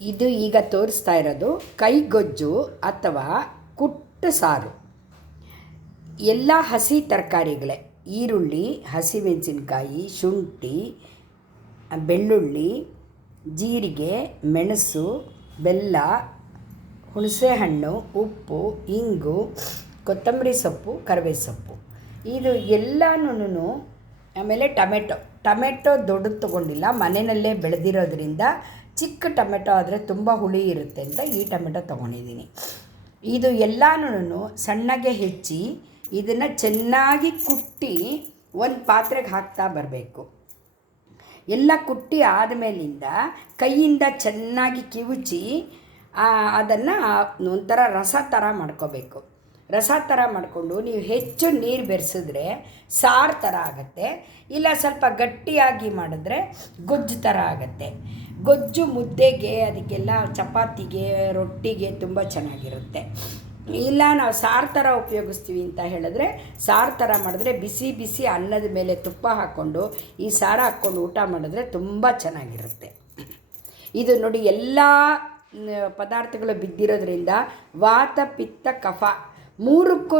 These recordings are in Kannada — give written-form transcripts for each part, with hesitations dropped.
ಇದು ಈಗ ತೋರಿಸ್ತಾ ಇರೋದು ಕೈಗೊಜ್ಜು ಅಥವಾ ಕುಟ್ಟು ಸಾರು. ಎಲ್ಲ ಹಸಿ ತರಕಾರಿಗಳೇ, ಈರುಳ್ಳಿ, ಹಸಿಮೆಣಸಿನ್ಕಾಯಿ, ಶುಂಠಿ, ಬೆಳ್ಳುಳ್ಳಿ, ಜೀರಿಗೆ, ಮೆಣಸು, ಬೆಲ್ಲ, ಹುಣಸೆಹಣ್ಣು, ಉಪ್ಪು, ಇಂಗು, ಕೊತ್ತಂಬರಿ ಸೊಪ್ಪು, ಕರಿಬೇವು ಸೊಪ್ಪು, ಇದು ಎಲ್ಲನೂ. ಆಮೇಲೆ ಟೊಮೆಟೊ ದೊಡ್ಡದು ತೊಗೊಂಡಿಲ್ಲ, ಮನೆಯಲ್ಲೇ ಬೆಳೆದಿರೋದ್ರಿಂದ ಚಿಕ್ಕ ಟೊಮೆಟೊ ಆದರೆ ತುಂಬ ಹುಳಿ ಇರುತ್ತೆ ಅಂತ ಈ ಟೊಮೆಟೊ ತೊಗೊಂಡಿದ್ದೀನಿ. ಇದು ಎಲ್ಲನೂ ಸಣ್ಣಗೆ ಹೆಚ್ಚಿ ಇದನ್ನು ಚೆನ್ನಾಗಿ ಕುಟ್ಟಿ ಒಂದು ಪಾತ್ರೆಗೆ ಹಾಕ್ತಾ ಬರಬೇಕು. ಎಲ್ಲ ಕುಟ್ಟಿ ಆದಮೇಲಿಂದ ಕೈಯಿಂದ ಚೆನ್ನಾಗಿ ಕಿವುಚಿ ಅದನ್ನು ಒಂಥರ ರಸ ಥರ ಮಾಡ್ಕೋಬೇಕು. ರಸ ಥರ ಮಾಡಿಕೊಂಡು ನೀವು ಹೆಚ್ಚು ನೀರು ಬೆರೆಸಿದ್ರೆ ಸಾರು ಥರ ಆಗುತ್ತೆ, ಇಲ್ಲ ಸ್ವಲ್ಪ ಗಟ್ಟಿಯಾಗಿ ಮಾಡಿದ್ರೆ ಗೊಜ್ಜು ಥರ ಆಗುತ್ತೆ. ಗೊಜ್ಜು ಮುದ್ದೆಗೆ, ಅದಕ್ಕೆಲ್ಲ ಚಪಾತಿಗೆ, ರೊಟ್ಟಿಗೆ ತುಂಬ ಚೆನ್ನಾಗಿರುತ್ತೆ. ಇಲ್ಲ ನಾವು ಸಾರು ಥರ ಉಪಯೋಗಿಸ್ತೀವಿ ಅಂತ ಹೇಳಿದ್ರೆ, ಸಾರು ಥರ ಮಾಡಿದ್ರೆ ಬಿಸಿ ಬಿಸಿ ಅನ್ನದ ಮೇಲೆ ತುಪ್ಪ ಹಾಕ್ಕೊಂಡು ಈ ಸಾರು ಹಾಕ್ಕೊಂಡು ಊಟ ಮಾಡಿದ್ರೆ ತುಂಬ ಚೆನ್ನಾಗಿರುತ್ತೆ. ಇದು ನೋಡಿ, ಎಲ್ಲ ಪದಾರ್ಥಗಳು ಬಿದ್ದಿರೋದ್ರಿಂದ ವಾತ, ಪಿತ್ತ, ಕಫ ಮೂರಕ್ಕೂ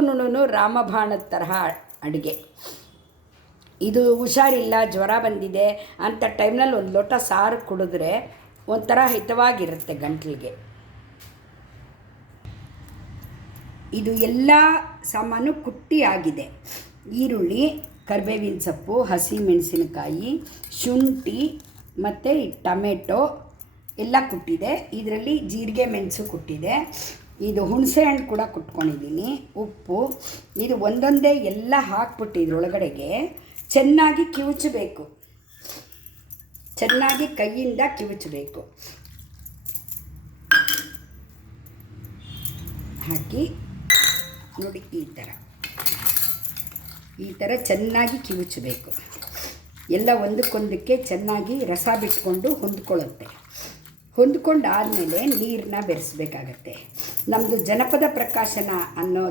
ರಾಮಬಾಣದ ತರಹ ಅಡುಗೆ. ಇದು ಹುಷಾರಿಲ್ಲ, ಜ್ವರ ಬಂದಿದೆ ಅಂಥ ಟೈಮ್ನಲ್ಲಿ ಒಂದು ಲೋಟ ಸಾರು ಕುಡಿದ್ರೆ ಒಂಥರ ಹಿತವಾಗಿರುತ್ತೆ ಗಂಟಲಿಗೆ. ಇದು ಎಲ್ಲ ಸಾಮಾನು ಕುಟ್ಟಿ ಆಗಿದೆ. ಈರುಳ್ಳಿ, ಕರಿಬೇವಿನ ಸೊಪ್ಪು, ಹಸಿಮೆಣಸಿನಕಾಯಿ, ಶುಂಠಿ ಮತ್ತು ಟೊಮೆಟೊ ಎಲ್ಲ ಕುಟ್ಟಿದೆ. ಇದರಲ್ಲಿ ಜೀರಿಗೆ, ಮೆಣಸು ಕುಟ್ಟಿದೆ. ಇದು ಹುಣಸೆ ಹಣ್ಣು ಕೂಡ ಕುಟ್ಕೊಂಡಿದ್ದೀನಿ, ಉಪ್ಪು. ಇದು ಒಂದೊಂದೇ ಎಲ್ಲ ಹಾಕ್ಬಿಟ್ಟು ಇದರೊಳಗಡೆಗೆ ಚೆನ್ನಾಗಿ ಕಿವುಚಬೇಕು, ಚೆನ್ನಾಗಿ ಕೈಯಿಂದ ಕಿವುಚಬೇಕು. ಹಾಕಿ ನೋಡಿ, ಈ ಥರ ಚೆನ್ನಾಗಿ ಕಿವುಚಬೇಕು. ಎಲ್ಲ ಒಂದಕ್ಕೊಂದಕ್ಕೆ ಚೆನ್ನಾಗಿ ರಸ ಬಿಟ್ಕೊಂಡು ಹೊಂದ್ಕೊಳ್ಳುತ್ತೆ. ಹೊಂದ್ಕೊಂಡಾದಮೇಲೆ ನೀರನ್ನ ಬೆರೆಸಬೇಕಾಗತ್ತೆ. ನಮ್ಮದು ಜನಪದ ಪ್ರಕಾಶನ ಅನ್ನೋ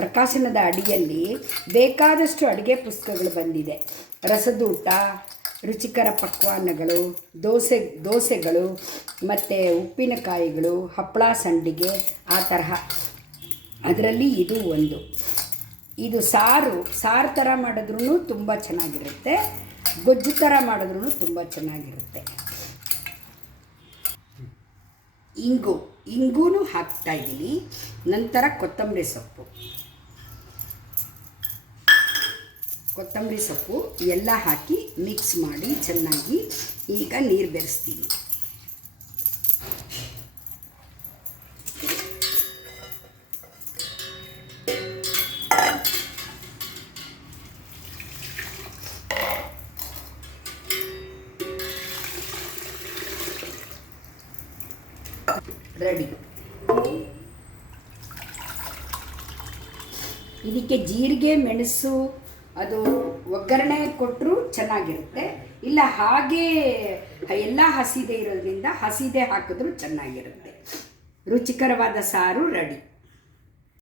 ಪ್ರಕಾಶನದ ಅಡಿಯಲ್ಲಿ ಬೇಕಾದಷ್ಟು ಅಡುಗೆ ಪುಸ್ತಕಗಳು ಬಂದಿದೆ. ರಸದೂಟ, ರುಚಿಕರ ಪಕ್ವಾನ್ನಗಳು, ದೋಸೆಗಳು ಮತ್ತು ಉಪ್ಪಿನಕಾಯಿಗಳು, ಹಪ್ಪಳ, ಸಂಡಿಗೆ, ಆ ತರಹ. ಅದರಲ್ಲಿ ಇದು ಒಂದು. ಇದು ಸಾರು ಥರ ಮಾಡಿದ್ರೂ ತುಂಬ ಚೆನ್ನಾಗಿರುತ್ತೆ, ಗೊಜ್ಜು ಥರ ಮಾಡಿದ್ರೂ ತುಂಬ ಚೆನ್ನಾಗಿರುತ್ತೆ. ಇಂಗೂ ಹಾಕ್ತಾಯಿದ್ದೀನಿ. ನಂತರ ಕೊತ್ತಂಬರಿ ಸೊಪ್ಪು ಎಲ್ಲ ಹಾಕಿ ಮಿಕ್ಸ್ ಮಾಡಿ ಚೆನ್ನಾಗಿ ಈಗ ನೀರು ಬೆರೆಸ್ತೀನಿ. ರೆಡಿ. ಇದಕ್ಕೆ ಜೀರಿಗೆ, ಮೆಣಸು ಅದು ಒಗ್ಗರಣೆ ಕೊಟ್ಟರೂ ಚೆನ್ನಾಗಿರುತ್ತೆ, ಇಲ್ಲ ಹಾಗೇ ಎಲ್ಲ ಹಸಿದೆ ಇರೋದ್ರಿಂದ ಹಸಿದೆ ಹಾಕಿದ್ರೂ ಚೆನ್ನಾಗಿರುತ್ತೆ. ರುಚಿಕರವಾದ ಸಾರು ರೆಡಿ.